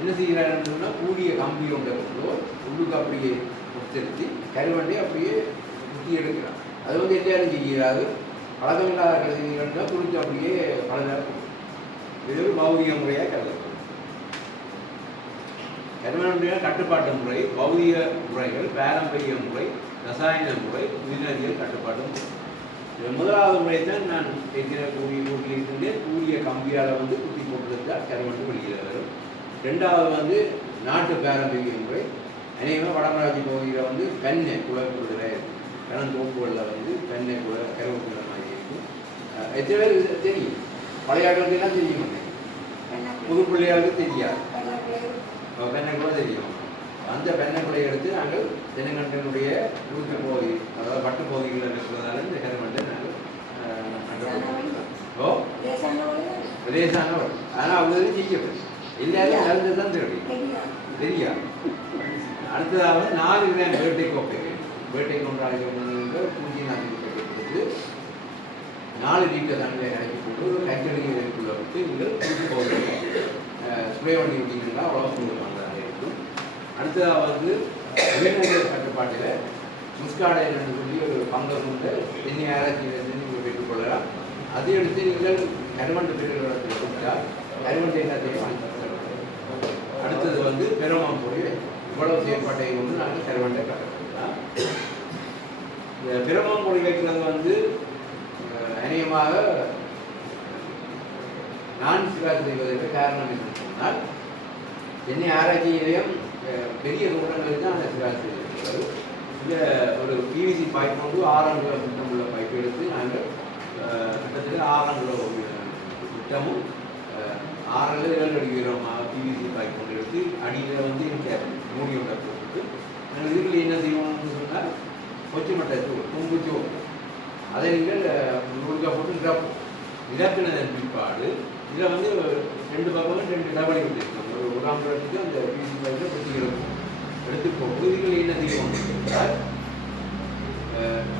என்ன செய்கிறாருன்னு சொன்னால் கூடிய கம்பி ஒன்றை கொண்டு உள்ளுக்கு அப்படியே செலுத்தி கருவண்டி அப்படியே குத்தி எடுக்கிறார். அது வந்து எல்லாரும் செய்கிறாரு. பழக்கமில்லாத கருதிகள் குறித்து அப்படியே பலதாக இது ஒரு பௌதிக முறையாக கருதப்படும். கருவண்டிய கட்டுப்பாட்டு முறை, பௌதிக முறைகள், பாரம்பரிய முறை, ரசாயன முறை, உயிரியல் கட்டுப்பாட்டு முறை. முதலாவது முறை தான் நான் கூடிய கம்பியால் வந்து குத்தி போட்டுதான் கருவண்டு வெளியில் வரும். ரெண்டாவது வந்து நாட்டு பாரம்பரிய முறை. அநேகமாக வடமராட்சி பகுதியில் வந்து பெண்ணை குளக்குள்ள கணந்தோப்புகளில் வந்து பெண்ணை குள கருவக்குள்ள மாதிரி இருக்கும். எத்தனை பேர் தெரியும்? பழைய ஆட்களுக்கெல்லாம் தெரியும், புது பிள்ளையாளுக்கு தெரியாது. பெண்ணை கூட தெரியும். அந்த பெண்ணை குலையை எடுத்து நாங்கள் தென்னங்கண்டனுடைய உடுக்கு பகுதி, அதாவது பட்டு பகுதிகளில் இருக்கிறதால இந்த கருவண்டை நாங்கள் விதேசான வரும். ஆனால் அவங்க செய்யப்படும் எல்லாரும் நடந்து தான் தெரியாது. அடுத்ததாவது 4 கிராம் வேட்டை கோப்பைகள், வேட்டை கொண்டாடுகிற பூஜ்ஜியம் 4 கொடுத்து 4 லிட்டர் தண்ணியை இறக்கி போட்டு ஒரு கைத்தறிக்குள்ள விட்டு நீங்கள் பூச்சி பகுதியில் ஸ்ப்ரே பண்ணி விட்டீங்கன்னா அவ்வளோ சூழ்நிலை இருக்கும். அடுத்ததாக வந்து இளைஞர்கள் கட்டுப்பாட்டில் முஸ்காடை என்று சொல்லி ஒரு பங்கம் வந்து தென்னை ஆராய்ச்சியிலிருந்து நீங்கள் பெற்றுக்கொள்ளலாம். அதை எடுத்து நீங்கள் கருவண்டு பிரிவுகளிடத்தில் கொடுத்தால் கருவண்டு என்னத்தையும் வாங்கி தரலாம். அடுத்தது வந்து பெருமான் பொழி, இவ்வளவு செயற்பாட்டை கொண்டு நாங்கள் கருவண்டை கட்டலாம். இந்த பிரம்மம் மொழி வைக்கிறது வந்து அநேகமாக நான் சிவாஜி செய்வதற்கு காரணம் என்று சொன்னால், என்னை ஆராய்ச்சி நிலையம் பெரிய தூரங்களுக்கு தான் அந்த சிவாஜி செய்திருக்கிறது. இந்த ஒரு பிவிசி பைப் வந்து 6 கிலோ சுத்தம் உள்ள பைப் எடுத்து நாங்கள் கிட்டத்தட்ட 6 கிலோ சுத்தமும் 6 7 அடி உயரமாக பிவிசி பைப் கொண்டு எடுத்து அடியில் வந்து மூடி ஒன்றை போட்டு நாங்கள் இதுக்குள்ள என்ன செய்வோம்னு சொன்னால் கொச்சி மட்டை பூம்பூச்சி அதை நீங்கள் முழுக்க போட்டு நிரப்போம். நிரப்பினதன் பிற்பாடு இதில் வந்து 2 பக்கமும் 2 டபடி விட்டுருக்கோம். ஒரு 1 இடத்துக்கு அந்த பிவிசி பைப்பில் பிடிச்சி இருக்கும். எடுத்து போட்டு இதுக்குள்ள என்ன செய்வோம் என்றால்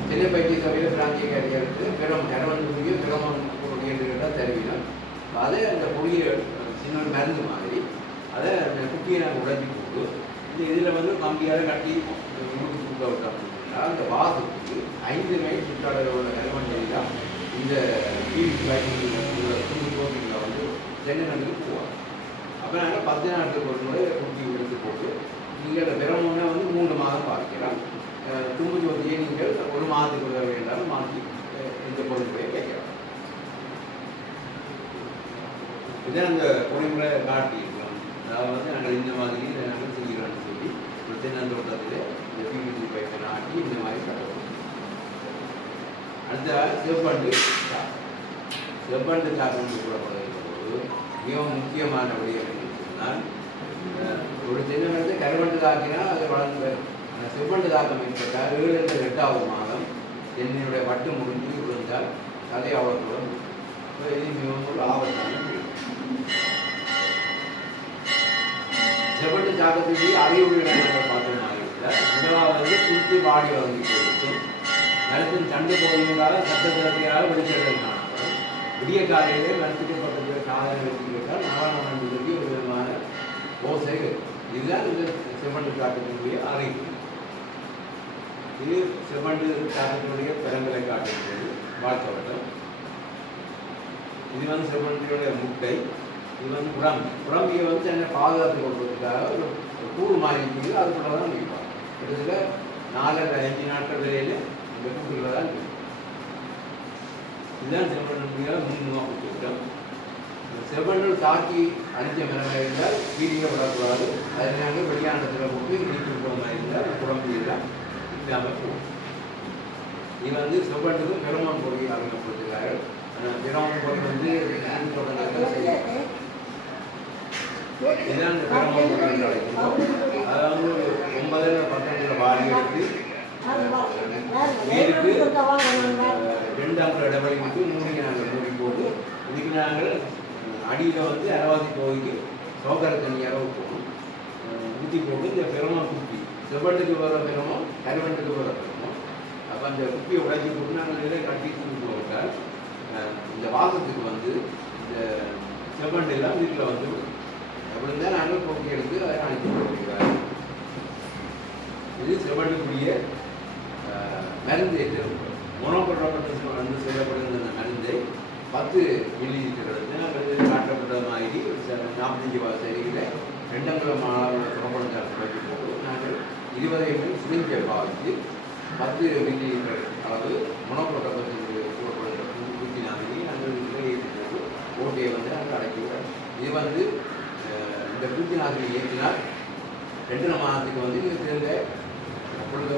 சென்னை பைக்கிய சபையில் பிராந்திய காரியாக எடுத்து கரவனுடைய பிரமம் பொருள் என்று கேட்டால் தருவினோம். அதை அந்த பொடியை சின்ன மருந்து மாதிரி அதை அந்த குட்டியை நாங்கள் உடைச்சி போட்டு இதில் வந்து கம்பியால் கட்டி முழுக்க தூக்க விட்டோம். அந்த வாசத்துக்கு 5 மைல் சுற்றாடலோட கருவண்டி தான் இந்த பிவிசி பைப்பில் வந்து தென்னங்கண்டுக்கு போவாங்க. அப்போ நாங்கள் 10 நாட்களுக்கு ஒரு முறை குட்டி எடுத்து போட்டு நீங்கள் பிரமம்னா வந்து 3 மாதம் பார்க்கலாம். தும்பு ஜோதியை நீங்கள் 1 மாதத்துக்கு உதவ வேண்டாம் மாற்றி இந்த பொருட்களை வைக்கலாம். இதான் அந்த பொறிமுறை காட்டியிருக்கோம். அதாவது வந்து நாங்கள் இந்த மாதிரி நாங்கள் செய்கிறோம்னு சொல்லி ஒரு தென்னந்தோட்டத்தில் இந்த பிவிசி பைப்பை நாட்டி இந்த மாதிரி கட்டணும். அடுத்த செவ்வண்டு சாப்பிட்டு கூடப்படும்போது மிகவும் முக்கியமான விடயம் என்று சொன்னால், ஒரு தென்னமரத்தை கருவண்டு தாக்கினா அது வளர்ந்து செவ்வண்டு தாக்கம் ஏற்பட்டால் 7 என்ற 8வது மாதம் தென்னையுடைய வட்டு முடிஞ்சு விழுந்தால் அதை அவ்வளோத்துடன் இது மிகவும் ஒரு ஆபத்தான. செவ்வண்டு தாக்கத்துக்கு அறிவுரை நாங்கள் பார்த்த மாதிரி இருந்தால், முதலாவது குளித்து வாடி வழங்கி கொடுக்கும். மரத்தின் சண்டை போவதால் சட்டத்திறமையாக வெளிச்செல்வதை காணப்படும். விடிய காலையிலே மரத்துக்கு பக்கத்தில் சாதனை வச்சு கேட்டால் நாராயணன் சொல்லி ஒரு விதமான ஓசை. இதுதான் இந்த செவ்வண்டு காட்டத்தினுடைய அறிவு. இது செவ்வண்டு காட்டத்தினுடைய பெருங்களை காட்டுகிறது வாழ்த்தவட்டம். இது வந்து செவ்வண்டியுடைய முட்டை. இது வந்து புறம்பியை வந்து என்னை பாதுகாத்து கொள்வதற்காக ஒரு கூடு மாதிரி இருக்குது. அதுக்குள்ள தான் வைப்பாங்க. கிட்டத்தட்ட 4-5 நாட்கள் வரையில இந்த கூட்டுகளை தான் இருக்குது. இதுதான் செவ்வண்டிய முன்னுமாக கொடுத்துவிட்டோம். செவ்வண்டு தாக்கி அழிஞ்ச மரங்கள் இருந்தால் வீடியோ விடக்கூடாது. அதில் நாங்கள் வெளியாண்டத்தில் போட்டு நீக்கி போகிற மாதிரி இருந்தால் குழம்புலாம் இல்லாமல் போகும். இது வந்து செவ்வண்டுக்கு பெருமான் பொருளை அறிமுகப்படுத்துகிறார்கள். பெருமான் பொருள் வந்து இதுதான் பெருமான் பொருள் என்று அழைக்கிறோம். அதாவது 9-10 வாரி எடுத்து நீருக்கு 2 இடவெளி விட்டு மூடிக்கு நாங்கள் மூடி போட்டு இதுக்கு நாங்கள் அடியில் வந்து அரைவாசி பகுதிக்கு சோகர தண்ணியாக போகணும் ஊற்றி போட்டு இந்த பெருமான் குப்பி செவ்வண்டுக்கு வர பெருமம் கருவண்டுக்கு வர பெருமம். அப்போ அந்த குப்பியை உடைச்சி போட்டு நாங்கள் இதை கட்டி தூக்கி போட்டால் இந்த வாசத்துக்கு வந்து இந்த செவ்வண்டு எல்லாம் வீட்டில் வந்து அப்படி இருந்தால் நாங்கள் போக்கிய வேண்டக்கூடிய மருந்து ஏற்று மோனோக்ரோட்டோபாஸ் வந்து செய்யப்படுகின்ற அந்த மருந்தை 10 மில்லி லிட்டர் எடுத்து நாங்கள் காட்டப்பட்ட மாதிரி 45 சரியில் 2 அங்குலம் புறப்படுத்த குறைச்சி போட்டு நாங்கள் 20 ml சுழிஞ்சை பாவித்து 10 மில்லி லிட்டர் அளவு மோனோக்ரோட்டோபாஸ் கூறப்படுகிற பூச்சி நாங்கள் நாங்கள் ஏற்றி போட்டு ஓட்டையை வந்து நாங்கள் அடைக்கிறோம். இது வந்து இந்த பூச்சி நாசினி ஏற்றினால் 2 மாதத்துக்கு வந்து இது தெரிந்த பொழுது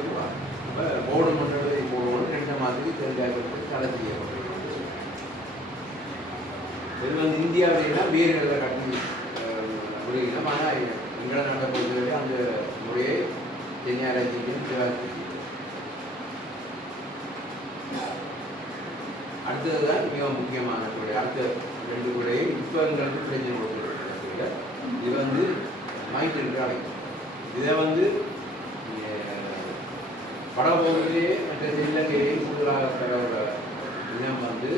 போர்டு மண்டலத்தை போடுவோம் 2 மாதத்துக்கு தெரிஞ்சாக்கப்பட்டு தடை செய்யப்பட்டிருக்கிறது. இது வந்து இந்தியாவிலாம் வேறுகளில் கட்டி முடியலாம். ஆனால் எங்களை நாட்டை பொறுத்தவரை அந்த முறையை தென்னாராய்ச்சியும் சிவாஜி. அடுத்ததுதான் மிக முக்கியமான குறை. அடுத்த 2 குறையை இப்போ எங்களுக்கு பிரச்சனை கொடுத்துருக்க. இது வந்து மைண்ட் என்று அழைக்கும். இதை வந்து வடபகுதியிலே மற்ற இலங்கையை கூடுதலாக பெற இனம் வந்து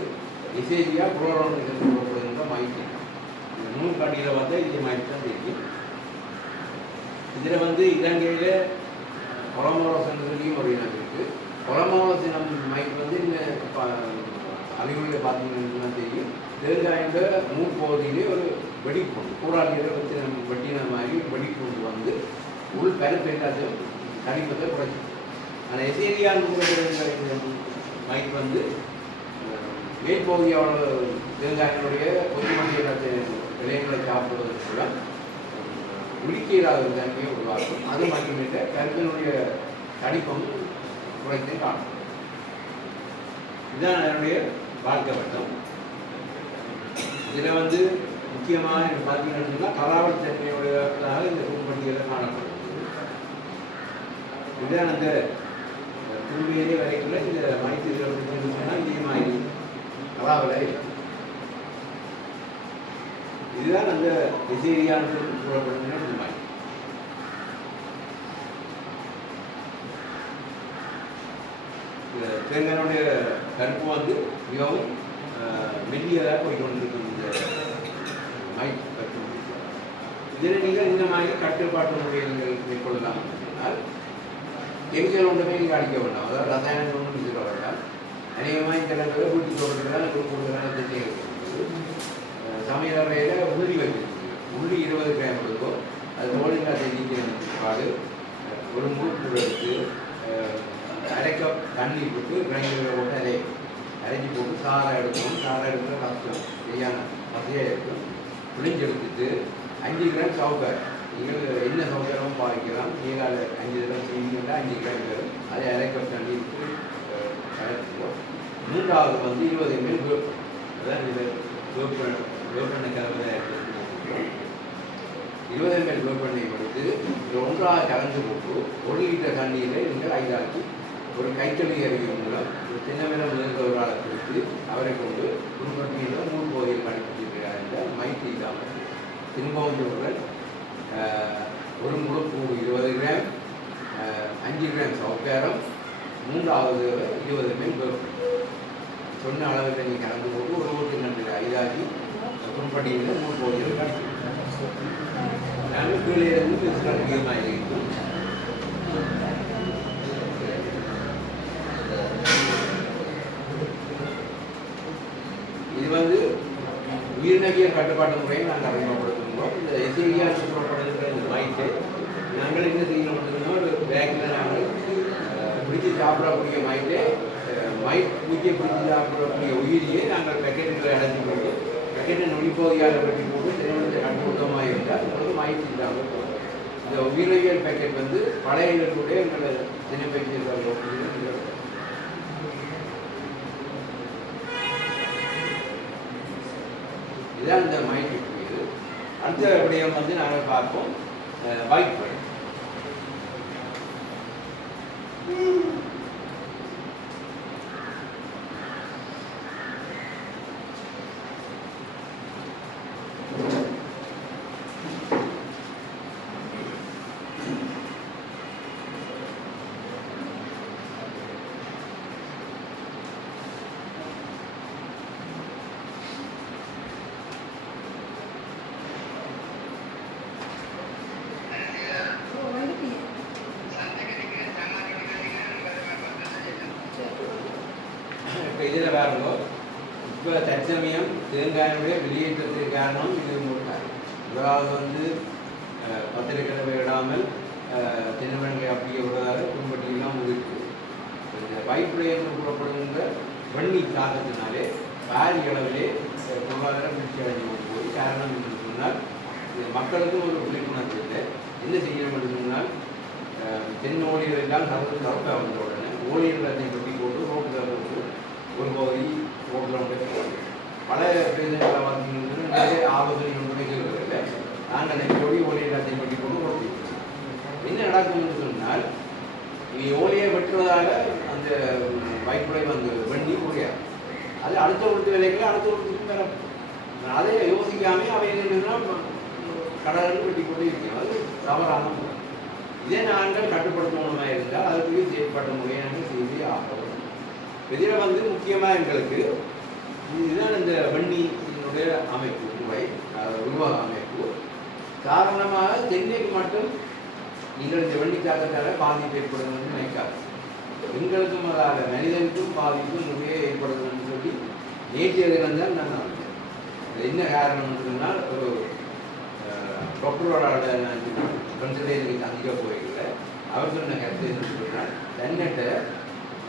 இசேரியா புரோரோனிசம் கூறப்படுகின்ற மைட்டி. இந்த நூற்காட்டியில் பார்த்தா இது மைட்டி தான் தெரியும். இதில் வந்து இலங்கையில் கொலமோரசன் சொல்லியும் ஒரு இனம் இருக்குது. கொலமோரசினம் மைட் வந்து இந்த அறிவுரையில் பார்த்தீங்கன்னா தெரியும். தேங்காயோட மூப்பகுதியிலே ஒரு வெடிப்புண்டு கூடாளியில் வச்சு நம்ம வெட்டின மாதிரி வெடிப்புண்டு வந்து உள் கருப்பேட்டாச்சும் கடிப்பத்தை குறைச்சி. ஆனால் எசேரியான்னு கூறப்படுகிற மைக் வந்து மேற்பகுதியோட தேங்காயினுடைய பொதுமொழிய விலைகளை சாப்பிடுவதன் மூலம் உளிக்கையிலாத தன்மையை உருவாக்கும். அது மட்டுமில்லை கருத்தினுடைய கடிப்பம் குறைத்து காணும். இதுதான் என்னுடைய வாழ்க்கை வட்டம். இதில் வந்து முக்கியமாக எனக்கு பார்த்தீங்கன்னா கராவல் தன்மையுடையதாக இந்த கும்பட்டியில் காணப்படுது. இதுதான் அந்த உண்மையிலே வரைக்குள்ள இந்த மைக்கு இதில் சொன்னால் இதே மாதிரி கராவலை. இதுதான் அந்த எசேரியான்னு கூறப்படுகிற இந்த மைக். தேங்காயினுடைய கருப்பு வந்து மிகவும் மெல்லியதாக போய்கொண்டிருக்கும். இந்த மைக் கட்டு இதில் நீங்கள் இந்த மாதிரி கட்டுப்பாட்டு முறைகள் மேற்கொள்ளலாம் சொன்னால் கெமிக்கல் ஒன்றுமே நீங்கள் அடிக்க வேண்டாம். அதாவது ரசாயனங்கள் ஒன்றும் சொல்ல வேண்டாம். அநேகமாக இந்த இடத்துல ஊட்டி சொல்கிறதுலாம் கூடுதலான திட்டை இருக்குது. சமையல் அறையில் உள்ளி வைக்கிறது. உள்ளி 20 கிராம் கொடுக்கும். அது தோழில் செஞ்சுப்பாடு ஒரு முழுக்கூட எடுத்து 1/2 கப் தண்ணி போட்டு கிரைண்டரில் போட்டு அரைச்சி போட்டு சாரை எடுக்கணும். சாரை எடுக்கிற கஷ்டம் சரியான வசதியாக இருக்கும். புளிஞ்சு எடுத்துட்டு 5 கிராம் சவுக்கார் நீங்கள் என்ன சௌகரியமும் பாதிக்கலாம். நீங்கள் 5 கிராம் செய்வீங்கன்னா 5 கிராம் வரும். அதை 1/2 கப் தண்ணி விட்டு கலந்துக்கிறோம். 3வது வந்து 20 ml வேப்பம். அதான் இந்த வேப்பெண்ணெய் கலவை 20 ml வேப்பெண்ணெய் கொடுத்து இதில் ஒன்றாக கலந்து போட்டு 1 லிட்டர் தண்ணீரை நீங்கள் ஐதாக்கி ஒரு கைத்தொழி அறிவியல் மூலம் ஒரு சின்ன மேலே முதல் ஒரு ஆளை கொடுத்து அவரை கொண்டு குடும்பத்தில் 3 பகுதியில் கண்டுபிடிச்சிருக்கிறார் என்றால் மைத்தி தான் திரும்பவும் சொல்கிறேன். ஒரு முழுப்பூ 20 கிராம், 5 கிராம் சவுக்காரம், 3வது 20 ml வேப்பம். சொன்ன அளவில் நீங்கள் கலந்து போட்டு ஒரு ஓட்டு நன்றில் ஐதாக்கி குடும்பட்டியில் 3 பகுதியில் கண்டுபிடிச்சிருக்கோம். நாங்கள் கீழே இருந்து அதிகமாக இருக்கும். இது வந்து உயிரினவியல் கட்டுப்பாட்டு முறையை நாங்கள் அறிமுகப்படுத்துகிறோம். இந்த எசேரியா சொல்லப்படுகிற இந்த மைக்கை நாங்கள் என்ன செய்யணும்னா ஒரு பேக்கில் நாங்கள் பிடிச்சி சாப்பிடக்கூடிய மைக் பூச்சியை பிடிச்சி சாப்பிடக்கூடிய உயிரியை நாங்கள் பேக்கெட்டுகளை அடைச்சி போட்டு பேக்கெட்டை நுனிப்பகுதியாக வெட்டி போட்டு தினமுறை கட்டுக்கூட்டமாக இருந்தால் உங்களுக்கு மைக் இல்லாமல் போகும். இந்த உயிரியல் பேக்கெட் வந்து பழைய இடத்துடைய எங்களை தினப்பயிற்சி இதுதான் இந்த மைண்ட் இருக்குது. அடுத்த விடயம் வந்து நாங்கள் பார்ப்போம் வைட் பிரெட். பாருங்க இப்போ தற்சமயம் தேங்காயினுடைய வெளியேற்றத்துக்கு காரணம் இது ஒரு காரணம். முதலாவது வந்து பத்திரிக்கை விடாமல் தென்னவெண்களை அப்படியே விடுறதால குடும்பட்டியெல்லாம் இருக்குது. இந்த பைப்புடைய என்று கூறப்படுகின்ற வன்னி தாக்கத்தினாலே பாரிய அளவிலே பொருளாதார வீழ்ச்சி அடைஞ்சு போய் காரணம் என்று சொன்னால் மக்களுக்கும் ஒரு விழிப்புணர்வு இல்லை. என்ன செய்ய வேண்டும் சொன்னால் தென்னை ஓலிகள் எல்லாம் கறக்க வந்த உடனே ஓலிகளை கொட்டி போட்டு ரோட்டில் போட்டு ஒரு பகுதி ரோட்டில் பல பிரதேசங்களை பார்த்தீங்கன்னா நிறைய ஆபத்து நினைக்கிறதில்லை. நாங்கள் நெஞ்சோடி ஓலிகளை கொட்டி போட்டு ரோட்டி என்ன நடக்கும்னு சொன்னால் ஓலியை வெட்டுவதாக அந்த பைப்புடைய வந்து வண்டி முடியாது. அது அடுத்த ஒருத்து வேலைக்கு அடுத்த ஒருத்துக்கும் வேற அதை யோசிக்காமல் அவை என்னன்னா கடலில் வெட்டி கொண்டு இருக்கிறோம். அது தவறான முறை. இதே நாங்கள் கட்டுப்படுத்தணுமா இருந்தால் அதுக்கு செயல்பட்ட முறையை நாங்கள் செய்து ஆகணும். இதில் வந்து முக்கியமாக எங்களுக்கு இதுதான் இந்த வண்டியினுடைய அமைப்பு முறை உருவாக அமைப்பு காரணமாக தென்னைக்கு மட்டும் நீங்கள் இந்த வண்டி தாக்கத்தால் பாதிப்பு ஏற்படுதுன்னு நினைக்காது. எங்களுக்கும் அதால் மனிதனுக்கும் பாதிப்பும் நிறைய ஏற்படுதுன்னு சொல்லி நேற்றைய தினம் தான் நான் வந்தேன். என்ன காரணம்னு சொன்னால் ஒரு டாக்டரோட கன்சல்டேஷனுக்கு சந்திக்க போயிருக்கல. அவர் சொன்ன கருத்து என்ன சொன்னால் தென்னைட்ட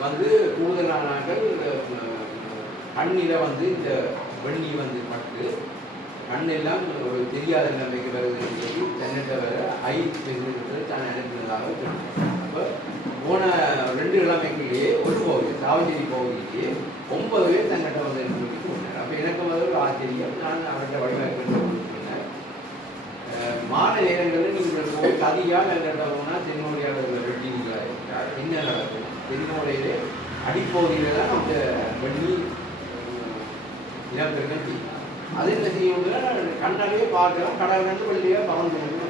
வந்து கூடுதலான நாட்கள் கண்ணில் வந்து இந்த வண்டி வந்து பட்டு கண்ணெல்லாம் ஒரு தெரியாத நிலைமைக்கு வருதுன்னு சொல்லி தென்னைட்ட வர ஐ பெருமைக்கு தான் அனுப்பினதாக சொன்னாங்க. அப்போ போன 2 கிழமைக்குள்ளேயே ஒரு பகுதி சாவச்சேரி பகுதியிலேயே 9 பேர் தென்னைட்ட வந்து சொல்லி போனார். அப்போ எனக்கு வந்து ஒரு ஆச்சரியம். நான் அவர்கிட்ட வடிவமைப்பு சொன்னேன். மாலை நேரங்களில் நீங்கள் போய் அதிகமாக என்கிட்ட போனால் தென்மொழியாளர்கள் வெட்டிங்களா இருக்கிறார். என்ன நடக்கும்? தென்மொழியிலே அடிப்பகுதியில் தான் அந்த வண்டி இனப்பெருக்கம் செய்யும். அது என்ன செய்யும்னா கண்ணாலேயே பார்க்கலாம். கடவுள் வழியாக பறந்து கொண்டு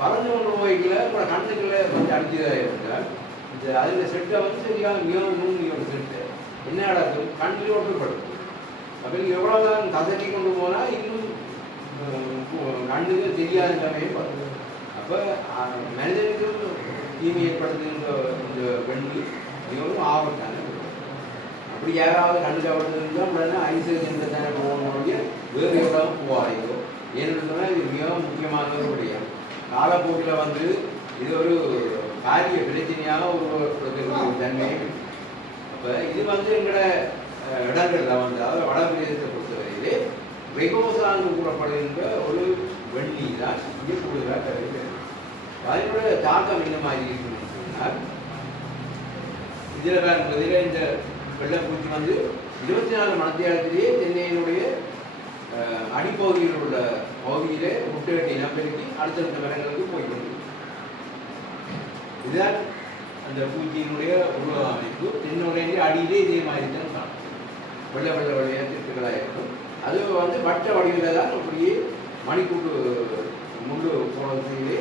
பறந்து கொண்டு போய்க்கல கூட கண்ணுக்குள்ளே கொஞ்சம் அடிச்சதாக இருந்தால் இந்த அதில் செட்டை வந்து சரியாக மிகவும் நூறு செட்டு என்ன நடக்கும்? கண்ணில் ஒட்டுப்படும். அப்போ எவ்வளோதான் கதறி கொண்டு போனால் இன்னும் கண்ணுக்கு தெரியாத நிலைமையை பார்த்து அப்போ மனிதனுக்கும் தீமை ஏற்படுத்துகின்ற இந்த வண்டி மிகவும் ஆபத்தான. அப்படி யாராவது கண்ணுக்கு ஆபத்துருந்தால் உடனே ஐசிஎல் தானே போகணுடைய வேறு எவ்வளவு போவாரையோ ஏன்னு சொன்னால் இது மிகவும் முக்கியமான ஒரு விடயம். காலப்போக்கில் வந்து இது ஒரு காரிய பிரச்சனையாக ஒரு தன்மையை. அப்போ இது வந்து எங்களோட இடங்களில் வந்து அதாவது வடபிரதேசத்தை பொறுத்தவரையிலே ரெகோசான்னு கூறப்படுகின்ற ஒரு வண்டி தான் இங்கே கூடுதலாக தருகிறது. அதனுடைய தாக்கம் என்ன மாதிரி இருக்குன்னு சொன்னால் இதில் என்பதில் இந்த வெள்ளப்பூச்சி வந்து 24 மணித்தியாலத்திலேயே சென்னையினுடைய அடிப்பகுதியில் உள்ள பகுதியிலே முட்டையிட்டு இனப்பெருக்கி அடுத்தடுத்த மரங்களுக்கு போய்கொண்டு இதுதான் அந்த பூச்சியினுடைய உருவ அமைப்பு. தென்னுடைய அடியிலே இதே மாதிரி தான் காணும். வெள்ளை வெள்ளை வெள்ளையாக திட்டுகளாக இருக்கும். அது வந்து வட்ட வடிவில் தான் அப்படியே மணிக்கூட்டு முள்ளு போனதிலே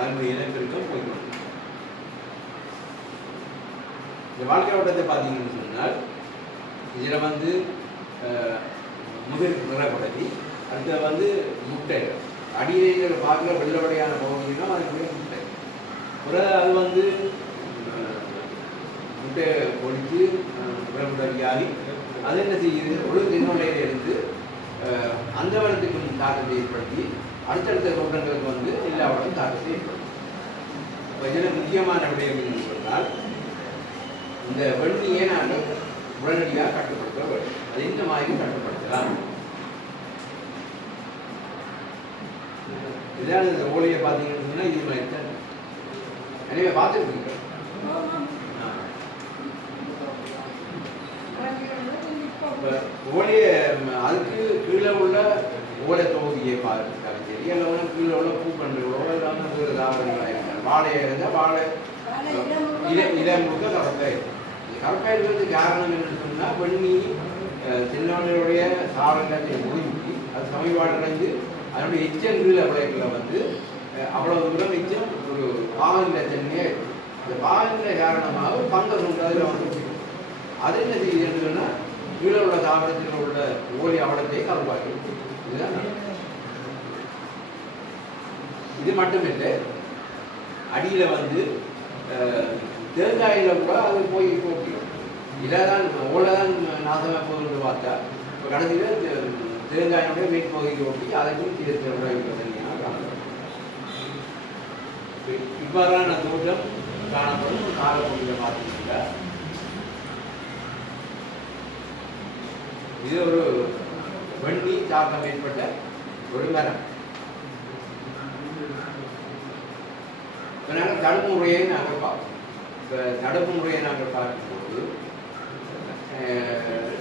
அதனுடைய இனப்பெருக்கம் போய்கொண்டு இந்த வாழ்க்கை ஓட்டத்தை பார்த்தீங்கன்னு சொன்னால் இதில் வந்து முதல் நிறப்படத்தி அடுத்த வந்து முட்டைகள் அடியிலே பார்க்குற வெள்ளவடையான பகுதினா அதுக்குரிய முட்டை அது வந்து முட்டை பொழித்து விளம்புடறியாகி அது என்ன செய்யுது ஒரு தின்னுடையிலிருந்து அந்த வளத்துக்கு தாக்கத்தை ஏற்படுத்தி அடுத்தடுத்த தோட்டங்களுக்கு வந்து எல்லா வளமும் தாக்கத்தை ஏற்படுத்தும். இப்போ இதில் முக்கியமான விடயம் என்று சொன்னால் இந்த வன்னியை நாங்கள் உடனடியாக கட்டுப்படுத்த வேண்டும். அது இந்த மாதிரி கட்டுப்படுத்தலாம். இதான் இந்த ஓலையை பார்த்தீங்கன்னு சொன்னால் இது மாதிரி தான் எனவே பார்த்துருக்கீங்க. ஓலையை அதுக்கு கீழே உள்ள ஓலை தொகுதியை பார்த்துருக்காங்க சரி எல்லாம் கீழே உள்ள பூக்கண்டுகளோட இல்லாமல் வேறு தாவரங்களாக இருக்காங்க. வாழையை இருந்தால் வாழை இடம் முழுக்க கரெக்டாக இருக்கும். கரெக்டாக இருக்கிறதுக்கு காரணம் என்னன்னு சொன்னால் வன்னி தென்னவனுடைய சாரங்கத்தை ஒதுக்கி அது சமீபாடு அதனுடைய எச்சம் கீழே விளைவுகளில் வந்து அவ்வளவு தூரம் எச்சம் ஒரு பாகநிலை தன்மையாக இருக்கும். அந்த பாகநிலை காரணமாக பங்கஸ் உண்டு அதில் வந்து அது என்ன செய்யுதுன்னு சொன்னால் கீழே உள்ள தாவரத்தில் உள்ள ஓலி அவலத்தை கருவாக்கி இதுதான். இது மட்டுமில்லை அடியில் வந்து தேங்காயில் கூட அது போய் போட்டிடும். இதான் ஓலைதான் நாசமாக போகுது பார்த்தா இப்போ கடைசியில் தேங்காயினுடைய மேற்பகுதிக்கு ஒட்டி அதையும் தனியாக இவ்வாறான தோட்டம் காணப்படும் காலப்பகுதியில் பார்த்தீங்கன்னா இது ஒரு வெண்ணி தாக்கம் ஏற்பட்ட ஒரு மரம். இப்போ நாங்கள் தடுப்பு முறையை நாங்கள் பார்ப்போம். இப்போ தடுப்பு முறையை நாங்கள் பார்க்கும்போது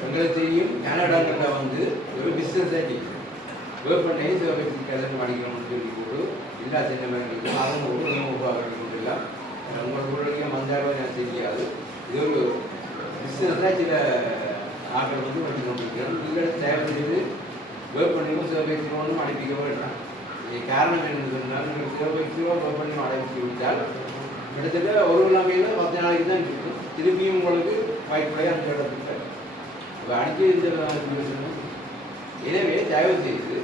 எங்களுக்கு தெரியும் கனடாங்களில் வந்து ஒரு பிஸ்னஸ் தான் வேப்பண்ணையை சிவபக்தி கலந்து அடிக்கணும்னு சொல்லி போட்டு எல்லா சின்ன மரங்களுக்கும் அதன் ஒரு உணவு எல்லாம் உங்களுக்கு ஊழலிங்க வந்தாலும் எனக்கு தெரியாது. இது ஒரு பிஸ்னஸ் தான் சில ஆக்கள் வந்து வச்சு கொண்டிருக்கிறோம். நீங்கள் தேவை செய்து வேப்பண்ணையும் சிவபக்தியோடும் அனுப்பிக்க வேண்டாம். காரணம் என்னன்னு சொன்னால் நீங்கள் சிவபக்தியோ வேப்பண்ணையும் அடைப்பிச்சு விட்டால் கிட்டத்தட்ட ஒரு இல்லாமையில் 10 நாளைக்கு தான் இருக்கும். திரும்பியும் உங்களுக்கு வாய்ப்புடைய அந்த இடத்துக்கு இப்போ அடிக்க. எனவே தயவு செய்து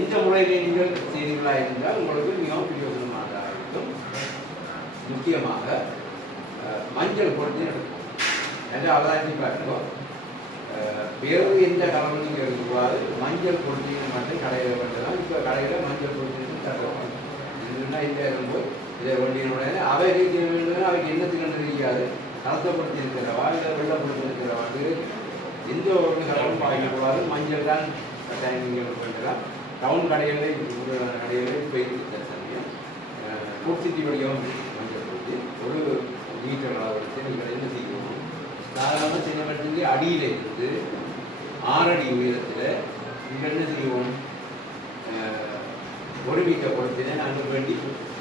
இந்த முறையிலே நீங்கள் செய்திகளாக இருந்தால் உங்களுக்கு மிகவும் பிரயோஜனமானதாக இருக்கும். முக்கியமாக மஞ்சள் பொருத்தி எடுக்கும் என்று அவதானித்து பார்க்கிறோம். வேறு எந்த கலவும் நீங்கள் இருக்கக்கூடாது. மஞ்சள் பொருத்தின்னு மட்டும் கடையில் பண்ணலாம். இப்போ கடையில் மஞ்சள் பொருத்தின்னு தருவாங்க. இதுனா இல்லை இருக்கும்போது இதை வண்டியினுடைய அவை வேண்டும். அவைக்கு என்னத்துக்கு கண்டு தெரியாது. கலத்தப்படுத்தி இருக்கிறவா இல்லை வெள்ளப்படுத்தி இருக்கிறவா எந்த ஒரு கலவும் பாய்க்கக்கூடாது. மஞ்சள் தான் கட்டாயம் நீங்கள் பண்ணலாம். டவுன் கடைகளில் கடைகளில் போயிட்டு சமயம் பூர்த்தி வழியாகவும் மஞ்சள் போட்டு ஒரு மீட்டர் அளவுக்கு நீங்கள் என்ன செய்யணும். சாதாரண சின்ன இடத்துக்கு அடியில் இருந்து 6 அடி உயரத்தில் நீங்கள் என்ன செய்வோம். 1 மீட்டர் பொறுத்தினை நாங்கள் வேண்டி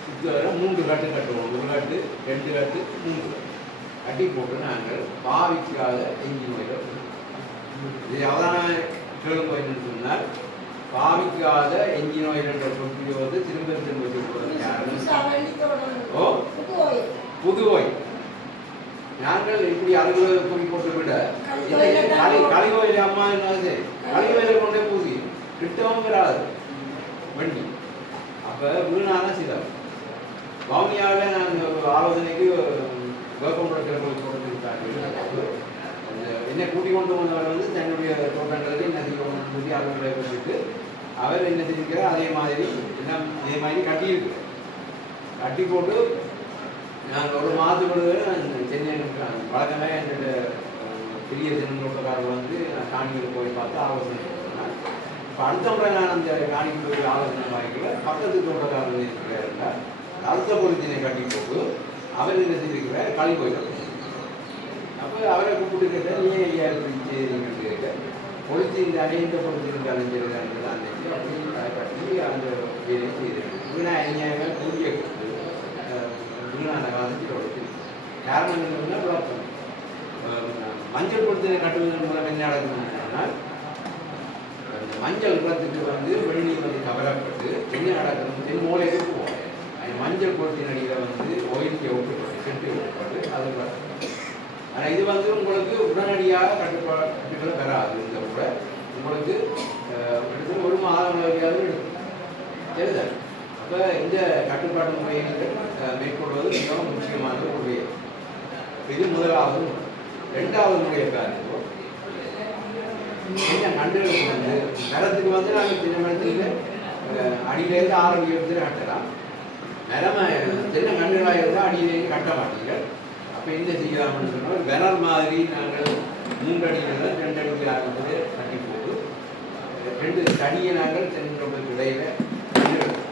சுற்றி வர 3 கட்டு கட்டுவோம். 1 கட்டு 2 கட்டு 3 கட்டி போட்டு நாங்கள் பாவிக்காத எஞ்சின் வயல் இது அவதான கேளுங்க என்னன்னு சொன்னால் பாவிக்காத எஞ்சின் ஆயில் என்ற சொற்பியை வந்து திரும்ப ஓ புது ஓயில். நாங்கள் இப்படி அறுபது குறி போட்டு விட கழிவோயில் அம்மா என்னது கழிவோயில கொண்டே பூசி கிட்டவும் வராது வண்டி. அப்போ வீணான சிலம் வவுனியாவில் நான் ஒரு ஆலோசனைக்கு வேப்பம்புறத்தில் போட்டுருக்காங்க. என்னை கூட்டிக் கொண்டு வந்தவர் வந்து தன்னுடைய தோட்டங்களுக்கு என்ன செய்யணும்னு சொல்லி அவர்களை கொடுத்துட்டு அவர் என்ன செஞ்சுக்கிறார். அதே மாதிரி எல்லாம் இதே மாதிரி கட்டியிருக்கு. கட்டி போட்டு நான் ஒரு மாதத்துக்கு சென்னை வழக்கமாக என்னோட பெரிய சின்ன தோட்டக்காரர் வந்து நான் காணிகளுக்கு போய் பார்த்து ஆலோசனை கொடுத்தேன். இப்போ அடுத்த முறை நான் அந்த காணிக்கு போய் ஆலோசனை வாங்கிக்கல. பக்கத்து தோட்டக்காரர் இருக்கிறார். அடுத்த பொருத்தினை கட்டி போட்டு அவர் என்ன செஞ்சிருக்கிறார் களி போயிட்டார். அப்போ அவரை கூப்பிட்டு கேட்டால் நீ ஐயா இப்படி செய்கிறீங்கன்னு கேட்க பொழுது இந்த அணைந்த பொழுது அலைஞ்சிருக்காங்க அன்னைக்கு அப்படின்னு கட்டி அந்த வேலையை செய்திருக்காங்க. வீணா அநியாயமாக கூடிய கொடுத்து வீணான காலத்தில் கொடுத்து காரணம் என்னன்னா விளக்கம். மஞ்சள் பொழுத்தினை கட்டுவதன் மூலம் என்ன நடக்கணும்னு சொன்னால் அந்த மஞ்சள் குளத்துக்கு வந்து வெள்ளி வந்து கவரப்பட்டு என்ன நடக்கணும் தென் மூலைக்கு போவோம். அந்த மஞ்சள் பொழுத்தின் அடியில் வந்து ஓயிலுக்கு ஒட்டுப்பட்டு செட்டு ஒட்டுப்பட்டு அது. ஆனால் இது வந்து உங்களுக்கு உடனடியாக கட்டுப்பாடுகளை பெறாது. இந்த கூட உங்களுக்கு எடுத்து 1 மாதம் வரையாவது எடுக்கும். சரிதான். அப்போ இந்த கட்டுப்பாட்டு முறையை மேற்கொள்வது மிகவும் முக்கியமான ஒரு முறை. இது முதலாவது முறை. 2வது முறையை பாருங்க. சின்ன கண்டுகளுக்கு வந்து மரத்துக்கு வந்து நாங்கள் சின்ன மரத்துக்கு அடியிலேருந்து 6 அடி எடுத்து கட்டலாம். மரம் சின்ன கண்டுகளாக இருந்தால் அடியிலேருந்து கட்ட மாட்டீங்க. அப்போ என்ன செய்யலாம்னு சொன்னால் விரல் மாதிரி நாங்கள் 3 அடியில் 2 அடிகள் ஆகும்போது கட்டி போட்டு 2 தடியை நாங்கள் தென்னுக்கு இடையில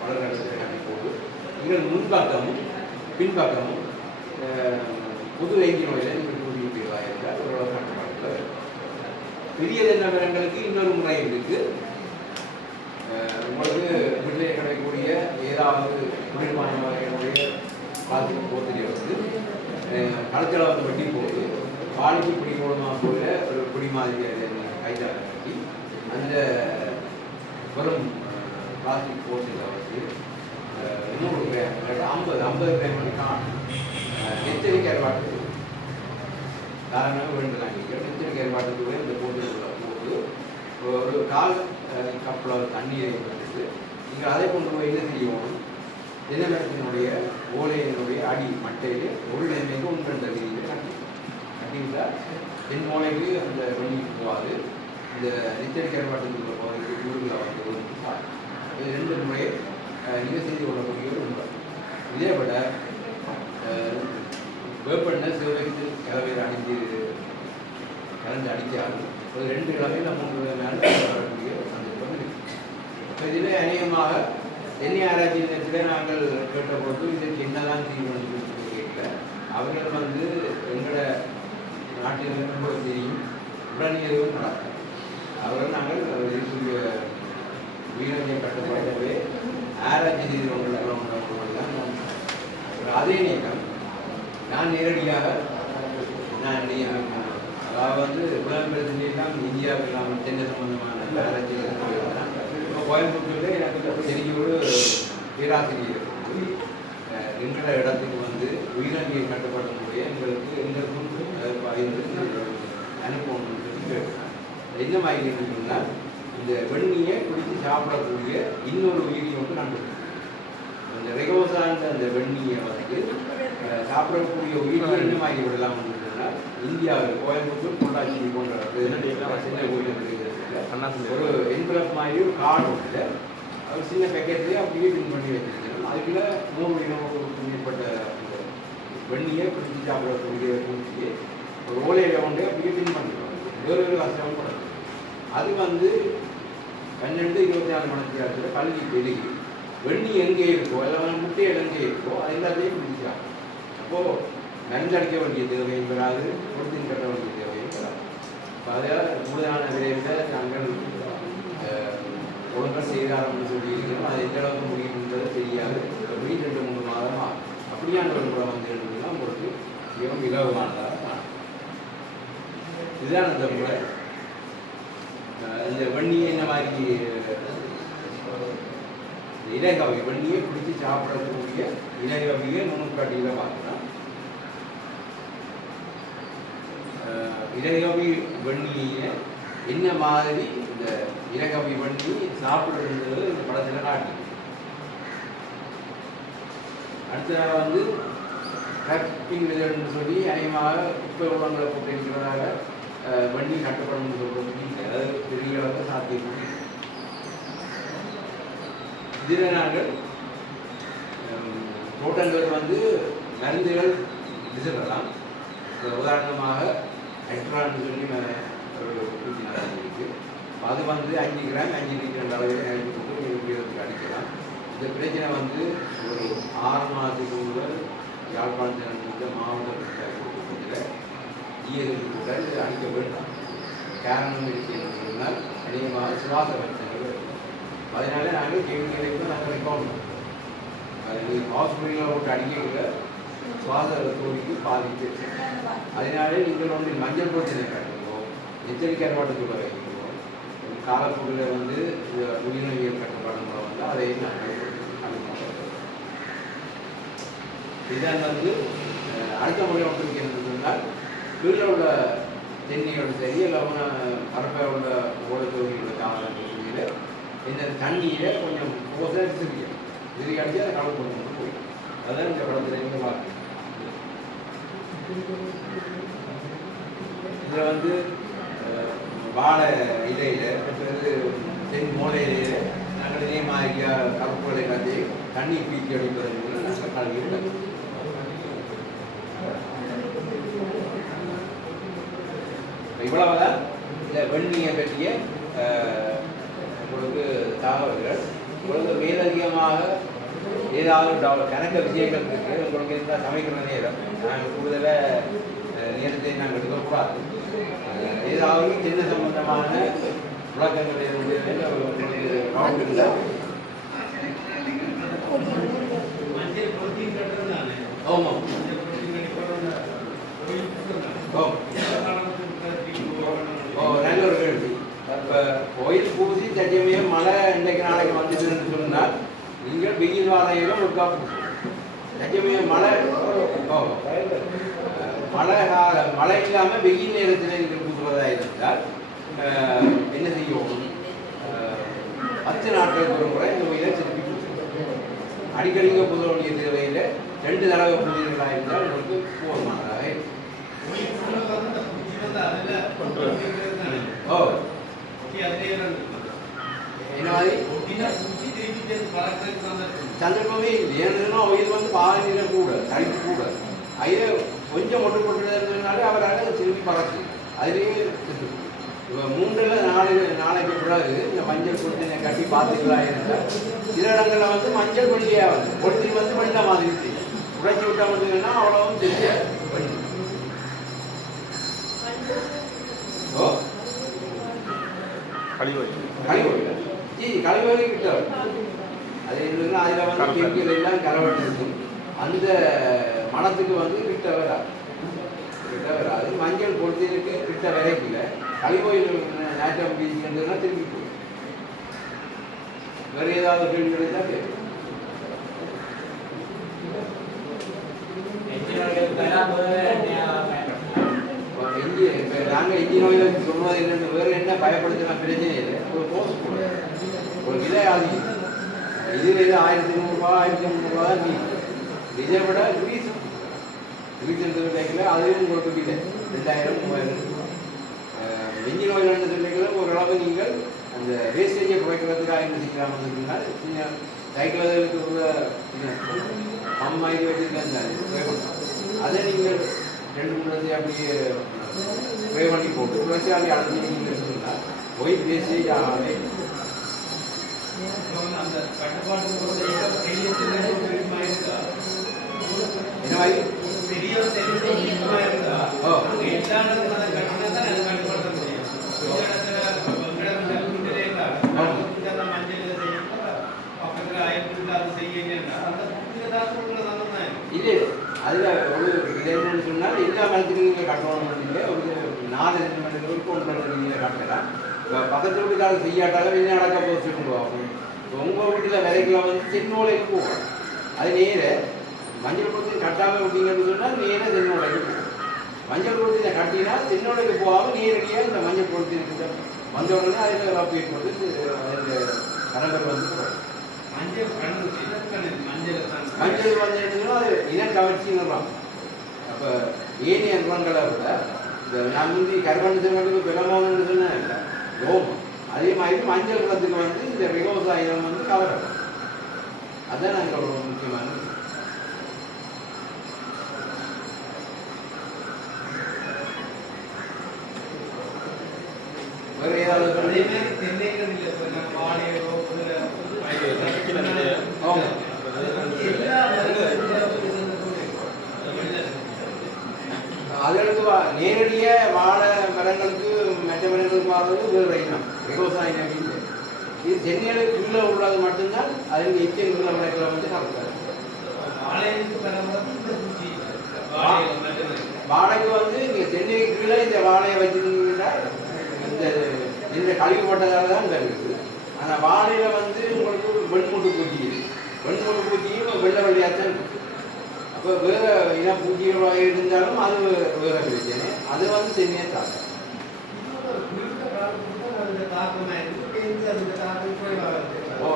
வளர்கடத்தில் கட்டி போட்டு நீங்கள் முன்பக்கமும் பின்பக்கமும் புது எஞ்சின் நோயில் நீங்கள் கூட்டியிருப்பீர்களா என்றால் ஓரளவு கட்டுப்பாட்டில் பெரிய தென்னை மரங்களுக்கு இன்னொரு முறை இருக்குது. உங்களுக்கு வீட்டிலே கிடைக்கக்கூடிய ஏதாவது குளிர்பான வகையினுடைய பிளாஸ்டிக் போத்திரியை வந்து களத்தில் வந்து வெட்டி போட்டு பாலிக்கு பிடி போடமா போல ஒரு பிடி மாதிரி கைத்தால கட்டி அந்த வெறும் பிளாஸ்டிக் போட்டில் வச்சு 100 கிராம் 50 கிராம் காணும் எச்சரிக்கை ஏற்பாட்டு காரணமாக வேண்டுதான் எச்சரிக்கை ஏற்பாட்டுக்குள்ளே இந்த போட்டுக்குள்ள போட்டு ஒரு கால் கப்பில் தண்ணியை எடுத்து நீங்கள் அதை கொண்டு போய் என்ன செய்யணும். தினமரத்தினுடைய ஓலையினுடைய அடி மட்டையில் ஒரு எண்ணெய்க்கு 1-2 அடியில் கட்டி கட்டிவிட்டால் தென் மூலைக்கு அந்த வெண்ணிக்கு போகாது. இந்த நிச்சய கருவாட்டுக்கு போகிறதுக்கு ஊரில் வந்து இது 2 முறை நீங்கள் செய்து கொள்ளக்கூடிய ஒரு முறை. இதே விட வேப்பெண்ணெய் சிவகத்து கலவையில் அணிஞ்சு கலந்து அடிக்காது ஒரு 2 கிழமையில் 3 கிழமை வரக்கூடிய சந்தர்ப்பம் இருக்குது. இதில் அநேகமாக எண்ணெய் ஆராய்ச்சி நிலையத்தில் நாங்கள் கேட்டபோது இதற்கு என்னதான் தீர்வு கேட்கல. அவர்கள் வந்து எங்களோட நாட்டில் ரொம்ப தெரியும் உடனே எதுவும் நடக்கும். அவர்கள் நாங்கள் இருக்கக்கூடிய உயிரிழந்த கட்டுப்பாட்டவே ஆராய்ச்சி செய்து கொண்டுள்ளதான். அதே நேரம் நான் நேரடியாக அதாவது வந்து புலம்பெயர்ந்தெல்லாம் இந்தியாவுக்கு நாம் சென்னை சம்பந்தமான ஆராய்ச்சிகள் போயிருந்தேன். இப்போ கோயம்புத்தூரில் எனக்கு தெரிஞ்ச ஒரு பேராசிரியர் எங்களோட இடத்துக்கு வந்து உயிரங்கியை கட்டுப்பாட்டக்கூடிய எங்களுக்கும் அனுப்பணும் கேட்குறேன். என்ன மாதிரி சொன்னால் இந்த வெண்ணியை குடித்து சாப்பிடக்கூடிய இன்னொரு உயிரி வந்து நான் அந்த ரெகோசான்ற அந்த வெண்ணியை வந்து சாப்பிடக்கூடிய உயிரியை என்ன மாதிரி விடலாம்னு சொன்னால் இந்தியாவில் கோயம்புத்தூர் பொள்ளாச்சி போன்ற சின்ன ஊரில் ஒரு என்வலப் மாதிரி ஒரு கார்டு உண்டு. ஒரு சின்ன பேக்கெட்லேயே அப்படியே பின் பண்ணி வச்சிருக்கேன். அதுக்குள்ள 100 மேற்பட்ட வெண்ணியை குடித்து சாப்பிடக்கூடிய பூச்சியை ஒரு ஓலையில் கொண்டு அப்படியே பின் பண்ணிடுவாங்க. வேறு கஷ்டம் கூட அது வந்து 12-24 மணி நேரத்தில் கல்வி பெருகி வெண்ணி எங்கே இருக்கோ எல்லாம் முட்டைகள் எங்கே இருக்கோ அது எல்லாத்தையும் குடிக்கிறாங்க. அப்போது மருந்தடிக்க வேண்டிய தேவையும் வராது, பொருத்தின் கட்ட வேண்டிய தேவையும் வராது. இப்போ அதையால் கூடுதலான விரைவில் நாங்கள் ஒழுங்காக செய்தாரம்னு சொல்லியிருக்கிறோம். அது எந்த அளவுக்கு முடியுன்றது தெரியாது. 2-3 மாதம் ஆகும். அப்படியான ஒரு முறை வந்து எழுதுனா உங்களுக்கு மிகவும் இலவமானதாக காணும். இதுதான் அந்த முறை. இந்த வெண்ணியை என்ன மாதிரி இலகவை வெண்ணியை பிடிச்சி சாப்பிடக்கூடிய இலகவியை நுணுக்காட்டியில் பார்க்கலாம். இலகவி வெண்ணியை என்ன மாதிரி இந்த இலகவி வெண்ணி சாப்பிடுறது இந்த படத்தில் காட்டி. அடுத்ததாக வந்து கற்பிங் விதன்னு சொல்லி அநேகமாக குப்பை உரங்களை போட்டு இருக்கிறதாக வண்டி கட்டப்படணும்னு சொல்கிறது இல்லை. அதாவது பெரிய அளவுக்கு சாத்தியம். இதில் நாங்கள் தோட்டங்களுக்கு வந்து மருந்துகள் விசிறலாம். உதாரணமாக ஹெக்ட்ரான்னு சொல்லி ஒரு பூச்சி நடந்துருக்கு. அது வந்து 5 கிராம் 5 லிட்டர் அளவில் நினைத்து போட்டு உபயோகத்துக்கு அடிக்கலாம். இந்த பிரச்சனை வந்து ஒரு 6 மாதத்துக்கு முதல் யாழ்ப்பாணத்தில் மாவட்ட ஜிஎஸ்எல் கூட அடிக்க வேண்டாம். காரணம் இருக்கிறது சொன்னால் அதிகமாக சுவாச பிரச்சனைகள். அதனால நாங்கள் கேள்விகளுக்கு நாங்கள் ரெக்கமெண்ட் பண்ணுறோம். அது ஹாஸ்பிட்டலில் போட்டு அடிக்கல சுவாச தோழிக்கு பாதிப்பு. அதனாலே நீங்கள் ஒன்று மஞ்சள் பிரச்சனை கட்டுங்கோ, எச்சரிக்கை கட்டுப்பாடு வைக்கோ, காலப்போக்கில் வந்து உயிரினவியல் கட்டுப்பாடு மூலம் வந்து அதை நாங்கள் அனுப்புகிறோம். இதான் வந்து அடுத்த முறை ஒன்று என்று சொன்னால் கீழே உள்ள தென்னியோட சரி இல்லாம பரப்ப உள்ள ஓடத்தொகையோட காலத்தில் இந்த தண்ணியில் கொஞ்சம் சிரிக்கும். சிரிக்க அடிச்சு அதை கலந்து கொண்டு போயிடும். அதான் இந்த படத்தில் இருந்து பார்க்கணும். இதில் வந்து வாழை இலையில் தென் மூளை இலையில் நாங்கள் இதே மாதிரி கருப்புகளை காட்டி தண்ணி பீக்கி அடிப்பதன் மூலம் நாங்கள் கல்வி. இவ்வளவுதான் இந்த வெண்ணியை பற்றிய உங்களுக்கு தகவல்கள். உங்களுக்கு மேலதிகமாக ஏதாவது கணக்க விஷயங்கள் இருக்கு. உங்களுக்கு இருந்தால் சமைக்கிற நேரம் நாங்கள் கூடுதலாக நேரத்தை நாங்கள் எடுக்கக்கூடாது. ஏதாவது சின்ன சம்பந்தமான விளக்கங்கள் ஆமாம் நல்ல ஒரு கேள்வி. இப்போ கோயில் பூசி சத்தியமே மழை இன்றைக்கு நாளைக்கு வந்துச்சுன்னு சொன்னால் நீங்கள் வெயில் வாழையிலும் ஒரு காப்பு சத்தியமே மழை மழை இல்லாமல் வெயில் நேரத்தில் நீங்கள் பூசுவதாக இருந்தால் என்ன செய்யணும்? 10 நாட்களுக்கு ஒரு முறை இந்த உயிரை திருப்பி பூசணும். அடிக்கடிக்க புத வேண்டிய தேவையில் 2 தடவை புதியர்களாக இருந்தால் உங்களுக்கு போதுமானதாக இருக்கும். ஓ என்ன மாதிரி சந்தர்ப்பமே இல்லை. ஏன்னா இது வந்து பாலின கூட கழிப்பு கூட அதில் கொஞ்சம் ஒட்டு போட்டுனாலே அவரால் திரும்பி பறக்கு அதுலேயே இப்போ 3-4 பிறகு இந்த மஞ்சள் பொருத்தினை கட்டி பார்த்துக்கலாம் இருந்தால் சில இடங்களில் வந்து மஞ்சள் வெள்ளியாக வந்து பொருத்தி வந்து வெள்ளை மாதிரி உடைச்சி விட்டா வந்துங்கன்னா அவ்வளவும் தெரியாது. ஓ கழிவறை கிட்ட அது என்னன்னா அதில் வந்து கெமிக்கல் எல்லாம் கலவட்டு இருக்கும். அந்த மனத்துக்கு வந்து கிட்ட வராது. மஞ்சள் பொருத்தினுக்கு கிட்ட வரைக்கல கழிவோயில் நேற்றம் பீச்சுன்னா திரும்பி போய் வேறு ஏதாவது கேள்வி கிடைத்தா கேட்கும். நாங்கள் இன்ஜின் ஆயில் சொன்னது என்னென்னு வேறு என்ன பயப்படுத்தினா பிரச்சனை இல்லை. ஒரு போஸ்ட் போட ஒரு விலை ஆதிக்கம் இது 1300 1300 தான் நீ இதை விட ரீசன் டைக்கில் அதுவும் உங்களுக்கு இல்லை 2000-3000. இன்ஜின் ஆயில் சொல்லிக்கல ஓரளவு நீங்கள் அந்த வேஸ்டேஜை குறைக்கிறதுக்காக என்ன செய்யலாம் சொன்னால் சின்ன சைக்கிளுக்கு அம்மா இது வச்சுருக்காங்க அதை நீங்கள் 2-3 அப்படியே ப்ரே பண்ணி போட்டு விவசாயி அடைஞ்சிங்க சொன்னால் ஒயிட் வேஸ்டேஜ் ஆகாது. என்ன மாதிரி இல்லை அதில் ஒரு என்னன்னு சொன்னால் எல்லா மரத்துக்கும் நீங்கள் கட்டணும் இல்லை. ஒரு 4 மணிக்கு 1 நீங்கள் கட்டலாம். இப்போ பக்கத்து வீட்டுக்காரர் செய்யாட்டாலும் என்ன நடக்க போது சொல்லுவாங்க. உங்கள் வீட்டில் விதைக்கலாம் வந்து தென்னோலைக்கு போகும். அது நேர மஞ்சள் பொருத்தி கட்டாமல் விட்டீங்கன்னு சொன்னால் நேராக தென்னோலைக்கு போகும். மஞ்சள் பொருத்தினை கட்டினா தென்னோலைக்கு போகாமல் நேரடியாக இந்த மஞ்சள் பொருத்தி வந்த உடனே அதில் அப்டேட் போட்டு அதில் கரங்கள் வந்து மஞ்சள் வந்து அது இனம் கவர்ச்சின்னு. அப்போ ஏனைய நிறுவனங்களை விட இந்த நான் முந்தி கருவண்டத்துக்கு பெலமோன்னு சொன்னேன் இல்லை ரோமம் அதே மாதிரி மஞ்சள் குளத்துக்கு வந்து இந்த விவசாயம் வந்து கவர் ஆகும். அதுதான் நாங்கள் ஒரு முக்கியமானது. வேறு ஏதாவது அதுகளுக்கு நேரடியாக வாழை மரங்களுக்கு மற்ற மரங்களுக்கு மாறுறது வேறு இனம் விவசாயம் அப்படின்னு. இது சென்னையில் கீழே உள்ளது மட்டும்தான் அதுக்கு எச்சல் உள்ள மரங்களை வந்து சாப்பிட்டாரு. வாழைக்கு வந்து நீங்கள் சென்னைக்கு கீழே இந்த வாழையை வச்சுருந்தீங்கன்னா இந்த கழிவு போட்டதால தான் இருக்குது. ஆனால் வாழையில் வந்து உங்களுக்கு வெண்முட்டு பூச்சி இருக்குது. வெண்முட்டு பூச்சியும் வெள்ளை வெள்ளையாத்தான் இருக்குது. அப்போ வேறு இனம் பூச்சிகள் இருந்தாலும் அது வேறு பிரச்சனை. அது வந்து சென்னையை தாக்கம்.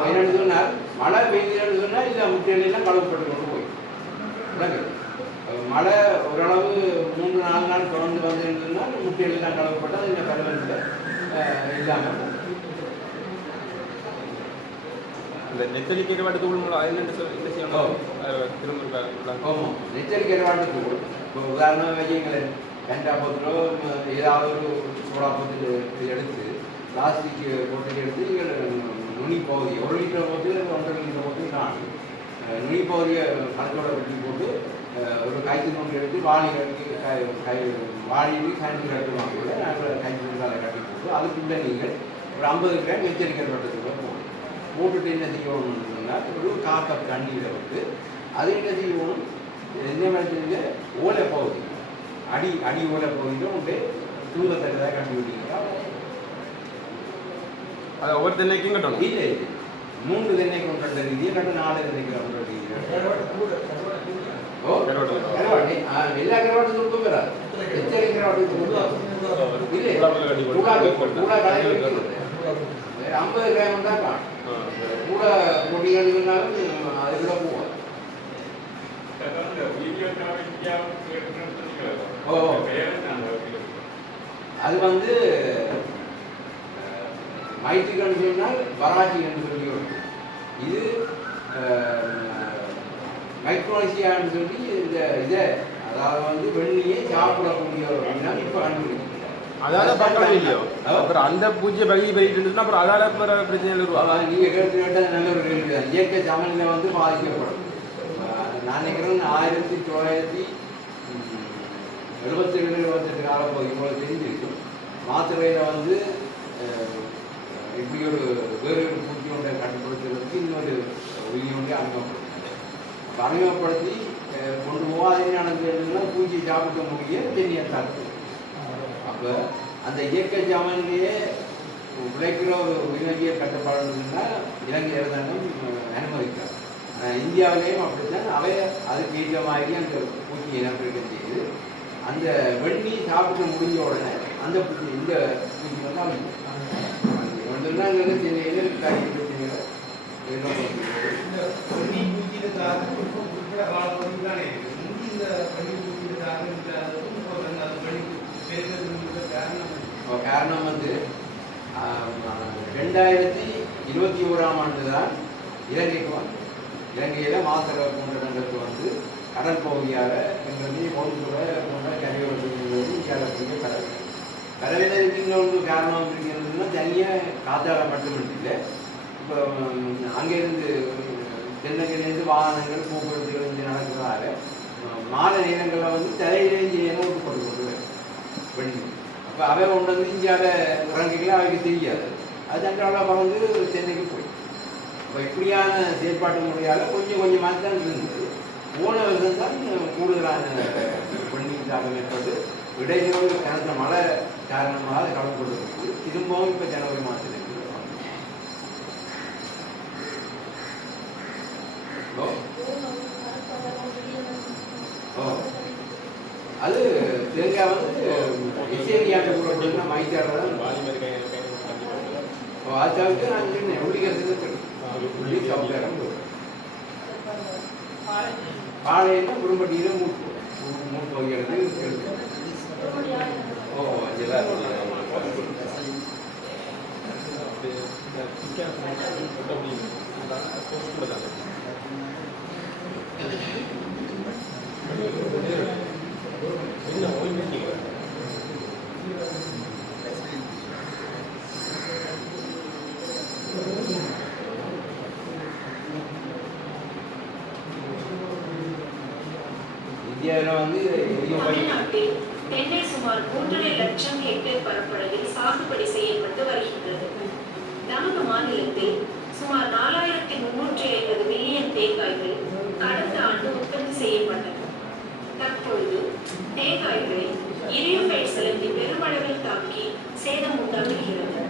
என்னென்னு சொன்னால் மழை பெய்யுதுன்னு சொன்னால் இல்லை முட்டையெல்லாம் கழுவப்பட்டு கொண்டு போய் மழை ஓரளவு 3-4 நாள் தொடர்ந்து வந்துருந்ததுன்னா முட்டையெல்லாம் கழுவப்பட்டு அது இந்த கருவத்தில் இல்லாமல் இந்த நெத்தலி கருவாட்டு தூள் அதில் திரும்ப ஆமாம் நெத்தலி கருவாட்டு தூள். இப்போ உதாரணமாக வச்சுங்களேன் கண்டாபத்திரோ ஏதாவது ஒரு சோடாபத்தில் எடுத்து பிளாஸ்டிக் போட்டு எடுத்து நீங்கள் நுனி பகுதி 1 லிட்டர் போட்டு 1.5 லிட்டர் போட்டு நான் நுனி பகுதியை கணக்கோட வெட்டி போட்டு ஒரு கைத்து கொண்டு எடுத்து வாளிக்கு கணக்கு கட்டுவாங்க. நாங்கள் கைத்து கொண்டு அதை கட்டி போட்டு அதுக்குள்ளே நீங்கள் ஒரு 50 கிராம் நெத்தலி கருவாட்டுக்குள்ளே போகணும். போட்டுட்டு என்ன செய்யணும்னு சொன்னால் ஒரு 1/4 கப் தண்ணியில் வந்து அது என்ன செய்யணும் என்ன மாதிரி ஓலை பகுதி அடி ஓலை பகுதியில் உண்டு தூங்கத்தக்கதாக கட்டி விட்டீங்கன்னா அது ஒவ்வொரு தென்னைக்கும் கட்டணும். இல்லை 3 தென்னைக்கு கொண்ட ரீதியை கட்ட 4 தென்னைக்கு கொண்ட ரீதியை கருவாட்டு எல்லா கருவாட்டு தூக்கம் வராது. எச்சரி கருவாட்டு தூக்கம் இல்லை 50 கிராம் தான் காணும். கூட பொடிகள்னாலும் அதுக்குள்ள போவோம். ஓ அது வந்து மைத்திகன்னு சொன்னால் பராட்டின்னு சொல்லி வரும். இது மைக்ரோனேசியான்னு சொல்லி இதை அதாவது வந்து வெள்ளியை சாப்பிடக்கூடிய ஒரு இனம் இப்போ கண்டுபிடிக்கிறாங்க. அதால பக்கம் இல்லையோ அப்புறம் அந்த பூஜ்ய பகுதி போயிட்டு அப்புறம் அதால பிரச்சனை உருவாங்க. நீங்கள் கேட்ட நல்ல ஒரு கேள்வி தான். இயற்கை சமநிலை வந்து பாதிக்கப்படும். நான் நினைக்கிறேன் 1977-78 காலப்பகுதி போல தெரிஞ்சிருக்கும். மாத்திரையில் வந்து இப்படி ஒரு வேறு ஒரு பூச்சி ஒன்றை கட்டுப்படுத்துறதுக்கு இன்னொரு உயிரி ஒன்றை அறிமுகப்படுத்தினாங்க. அப்போ அறிமுகப்படுத்தி கொண்டு போகாதே நடந்ததுன்னா பூச்சியை சாப்பிட முடிய தென்னியை தாக்கு. அப்போ அந்த இயற்கை ஜாமன்லேயே உழைக்கிற ஒரு உயிரினவியல் கட்டுப்பாடுன்னா இலங்கை அரசாங்கம் அனுமதிக்கிறார். இந்தியாவிலேயும் அப்படித்தான் அவை அதுக்கு ஏற்ற மாதிரி அந்த பூச்சி இனப்பெருக்கம் செய்து அந்த வெண்ணி சாப்பிட்டு முடிஞ்ச உடனே அந்த பூச்சி இந்த பூச்சி வந்து அவங்க காரணம் வந்து 2021ஆம் ஆண்டு தான் இலங்கைக்கு வந்து இலங்கையில் மாசர போன்ற நகருக்கு வந்து கடல் பகுதியாக எங்களுக்கு கோல்குற போன்ற கரையோரத்தில் கடலில் இன்னொன்று காரணம் இருக்கிறதுனா தனியாக காத்தால மட்டும் இல்லை. இப்போ அங்கேருந்து தென்னங்கிலேருந்து வாகனங்கள் போக்குவரத்து நடக்கிறதால மாலை நேரங்களில் வந்து தலையிலேருந்து ஏனோட்டு போட்டு வெண்ணி. அப்போ அவை கொண்டு வந்து இந்தியாவில் இறங்கிக்கலாம் அவைக்கு தெரியாது. அது அன்றாட பறந்து சென்னைக்கு போய் இப்போ இப்படியான செயற்பாட்டு முறையால் கொஞ்சம் கொஞ்சமாக தான் இருந்தது. போன வருஷம் தான் கூடுதலான வெண்ணி தாக்கம் ஏற்பட்டு இடையில கனத்த மழை காரணமாக கலந்துள்ளது. திரும்பவும் இப்போ ஜனவரி மாதத்தில் அது தேங்காய் வந்து எச்சேரியாட்ட கூட பார்த்தீங்கன்னா மைத்தாடுறதான் அது தவிர்த்து நான் சொன்னேன் உள்ளிக்கிறதுக்கு உள்ளி சாப்பிட்டாரம் பாளையம்னா குறும்பட்டியில் மூட்டு வைக்கிறது எடுத்து இந்தியாவில் வந்து தென்னை சுமார் 3.5 லட்சம் ஹெக்டேர் பரப்பளவில் சாகுபடி செய்யப்பட்டு வருகின்றது. நமது மாநிலத்தில் சுமார் 4350 மில்லியன் தேங்காய்கள் கடந்த ஆண்டு உற்பத்தி செய்யப்பட்டன. தற்பொழுது தேங்காய்களை இரியோபைட் சிலந்தி பெருமளவில் தாக்கி சேதம் உண்டாக்குகிறது.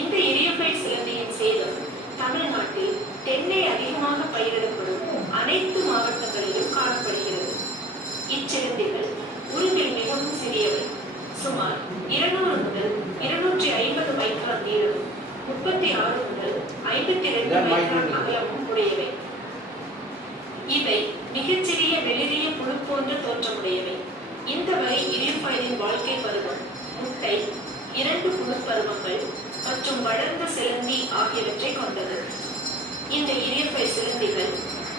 இந்த இரியோபைட் சிலந்தியின் சேதம் தமிழ்நாட்டில் தென்னை அதிகமாக பயிரிடப்படும் அனைத்து மாவட்டங்களிலும் காணப்படுகிறது. இச்சிலந்திகள் உருவில் மிகவும் சிறியவை. சுமார் 200 முதல் 250 மைக்ரான் நீளமும் 36 முதல் 52 மைக்ரான் அகலமும் உடையவை. இவை மிகச்சிறிய வெளிரிய புழு போன்ற தோற்றமுடையவை. இந்த வகை இரியோபைடின் வாழ்க்கை பருவம் முட்டை, 2 புழு பருவங்கள் மற்றும் வளர்ந்த சிலந்தி ஆகியவற்றை கொண்டது. இந்த இரியோபைட் சிலந்திகள்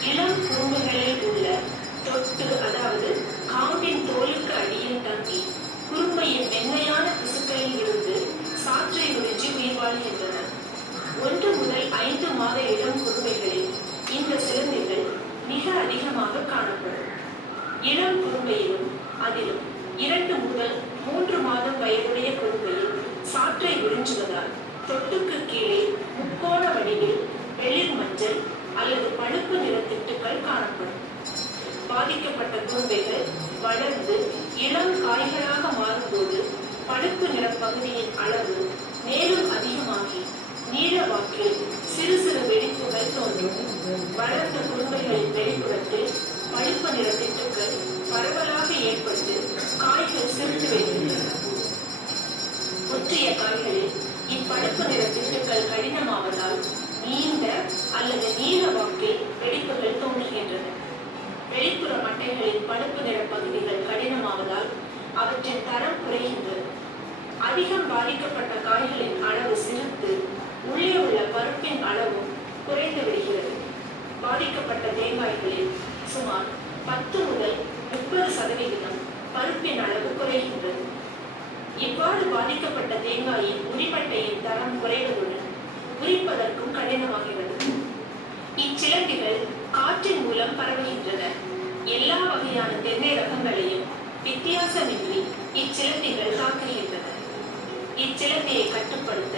இளம் குறும்புகளில் உள்ள தொட்டு அதாவது காம்பின் தோலுக்கு அடியில் தங்கி குறும்பையின் மென்மையான திசுக்களில் இருந்து சாற்றை உறிஞ்சி உயிர் வாழ்கின்றன. 1 முதல் 5 மாத இளம் குறும்பைகளில் இந்த சிலந்திகள் மிக அதிகமாக காணப்படும். இளம் குறும்பையிலும் அதிலும் 2 முதல் 3 மாதம் வயதுடைய குறும்பையில் சாற்றை உறிஞ்சுவதால் தொட்டுக்கு கீழே முக்கோண வடிவில் வெளிர் மஞ்சள் அல்லது பழுப்பு நிற திட்டுக்கள் காணப்படும். பாதிக்கப்பட்ட குறும்பைகள் வளர்ந்து இளம் காய்களாக மாறும்போது பழுப்பு நிற பகுதியின் அளவு மேலும் அதிகமாகி நீல வாக்கில் சிறு சிறு வெடிப்புகள் தோன்றும். வளர்ந்த குறும்பைகளின் வெளிப்புறத்தில் பழுப்பு நிற திட்டுக்கள் பரவலாக ஏற்பட்டு காய்கள் சிரித்து வைக்கின்றன. ஒற்றிய காய்களில் இப்பழுப்பு நிற திட்டுக்கள் கடினமாவதால் நீண்ட அல்லது நீல வாக்கில் வெடிப்புகள் தோன்றுகின்றன. வெளிப்புற மட்டைகளின் பழுப்பு நிற பகுதிகள் கடினமாவதால் அவற்றின் தரம் குறைகின்றது. அதிகம் பாதிக்கப்பட்ட காய்களின் அளவு சிறுத்து உள்ளே உள்ள பருப்பின் அளவும் குறைந்து விடுகிறது. பாதிக்கப்பட்ட தேங்காய்களில் சுமார் 10 முதல் 30% பருப்பின் அளவு குறைகின்றது. இவ்வாறு பாதிக்கப்பட்ட தேங்காயின் உரிமட்டையின் தரம் குறைவதுடன் உரிப்பதற்கும் கடினமாகிறது. இச்சிலந்திகள் காற்றின் மூலம் பரவுகின்றன. எல்லா வகையான தென்னை ரகங்களையும் வித்தியாசமின்றி இச்சிலந்திகள் தாக்குகின்றன. இச்சிலந்தியை கட்டுப்படுத்த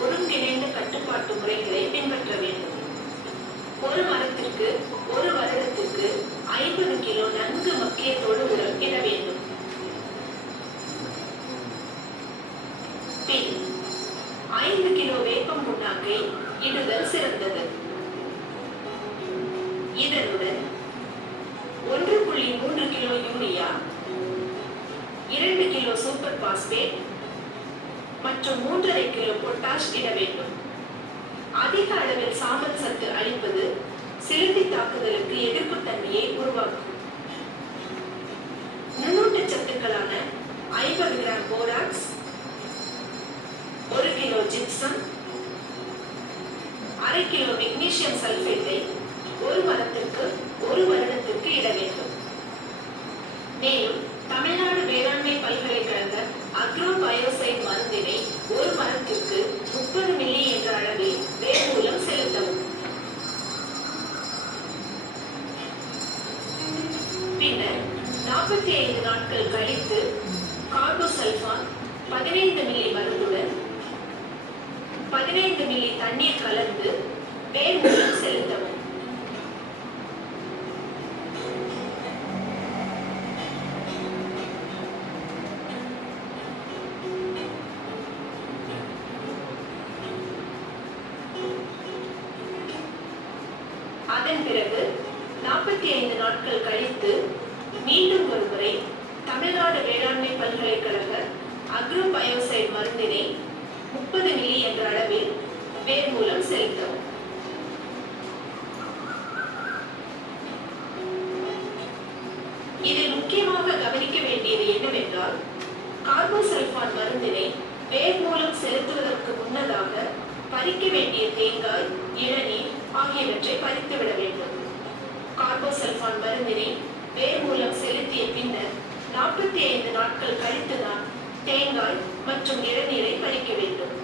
ஒருங்கிணைந்த கட்டுப்பாட்டு முறைகளை பின்பற்ற வேண்டும். ஒரு மரத்திற்கு ஒரு வருடத்திற்கு 50 கிலோ நன்கு மக்கிய தொழு உரம் இட வேண்டும். பின் 5 கிலோ வேப்பம் புண்ணாக்கை இடுதல் சிறந்தது. இதனுடன் 1.3 kilo urea, 2 kilo super phosphate மற்றும் 3.5 கிலோ பொட்டாஷ் இட வேண்டும். அதிக அளவில் சாம்பல் சத்து அளிப்பது சிலந்தி தாக்குதலுக்கு எதிர்ப்பு தன்மையை உருவாக்கும். நுண்ணூட்ட சத்துக்களான 50 gram borax, 1 kilo gypsum, 1/2 kilo magnesium சல்பேட்டை ஒரு மரத்திற்கு ஒரு வருடத்திற்கு இட வேண்டும். மேலும் தமிழ்நாடு வேளாண்மை பல்கலைக்கழக அக்ரோ பயோசைட் மருந்தினை ஒரு மரத்திற்கு 30 மில்லி என்ற அளவில் வேர் மூலம் செலுத்தவும். பின்னர் 45 நாட்கள் கழித்து கார்போசல்ஃபான் 15 மில்லி மருந்துடன் 15 மில்லி தண்ணீர் கலந்து வேர் மூலம் செலுத்தவும். அதன் பிறகு 45 நாட்கள் கழித்து மீண்டும் ஒருமுறை தமிழ்நாடு வேளாண்மை பல்கலைக்கழக அக்ரோ பயோசைட் மருந்தினை 30 மில்லி என்ற அளவில் வேர் மூலம் செலுத்தவும். இதில் முக்கியமாக கவனிக்க வேண்டியது என்னவென்றால், கார்போசல்ஃபான் மருந்தினை வேர் மூலம் செலுத்துவதற்கு முன்னதாக பறிக்க வேண்டிய தேங்காய், இளநீர் ஆகியவற்றை பறித்துவிட வேண்டும். கார்போசல்ஃபான் மருந்தினை வேர் மூலம் செலுத்திய பின்னர் 45 நாட்கள் கழித்துதான் தேங்காய் மற்றும் இளநீரை பறிக்க வேண்டும்.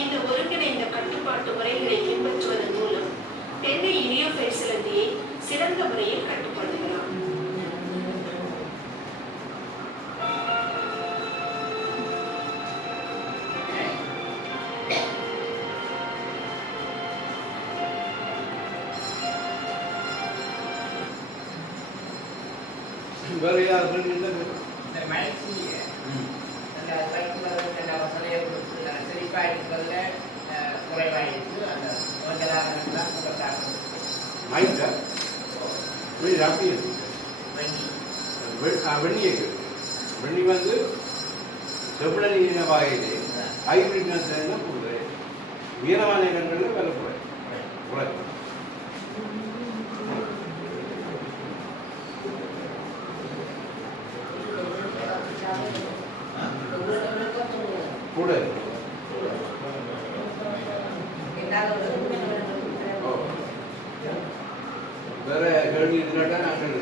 இந்த ஒருங்கிணைந்த கட்டுப்பாட்டு முறைகளை பின்பற்றுவதன் மூலம் தென்னை இரியோஃபைட் சிலந்தியை சிறந்த முறையில் கட்டுப்படுத்தலாம். வேற யாரும் இந்த மனசு அந்த வைக்கும்போது அவசரையை கொடுத்து செழிப்பாயிருக்கிறதுல குறைவாயிருக்கு. அந்த நோய்களாக குறைத்தாங்க. மைக்கா வெள்ளி வெள்ளியேக்கு வெள்ளி வந்து செவ்வளி வகையிலே ஹைபிரிட் நர்சரியில் போடுது. உயரமான இடங்களில் விலை குறை கூட வேற கேள்வி இதுலாட்டா நாங்கள்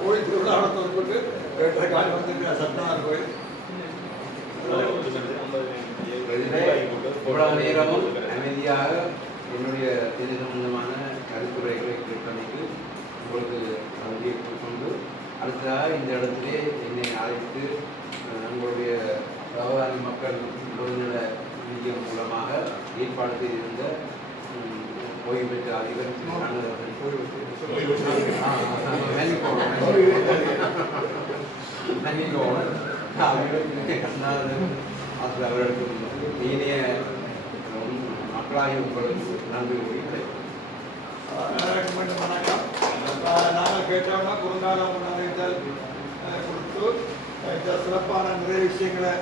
கோயில் திருவிழாவை தொடர்பட்டு காலம் வந்து சத்தமாக கோயில் இவ்வளவு நேரமும் அமைதியாக என்னுடைய தெரிய சம்பந்தமான கருத்துரைகளை கேட்பதற்கு உங்களுக்கு நன்றியை கொண்டு அடுத்ததாக இந்த இடத்திலே என்னை அழைத்து உங்களுடைய சகோதரி மக்கள் பொதுநல நிதியம் மூலமாக ஏற்பாடு செய்திருந்த ஓய்வு பெற்ற அதிபர் அவர்களுக்கு இனிய மக்களாகி உங்களுக்கு நன்றி கூறுகிறேன். வணக்கம். நாங்கள் கேட்டோம்னா குறுங்கால முன்னறிவித்தல் கொடுத்து சிறப்பான நிறைய விஷயங்களை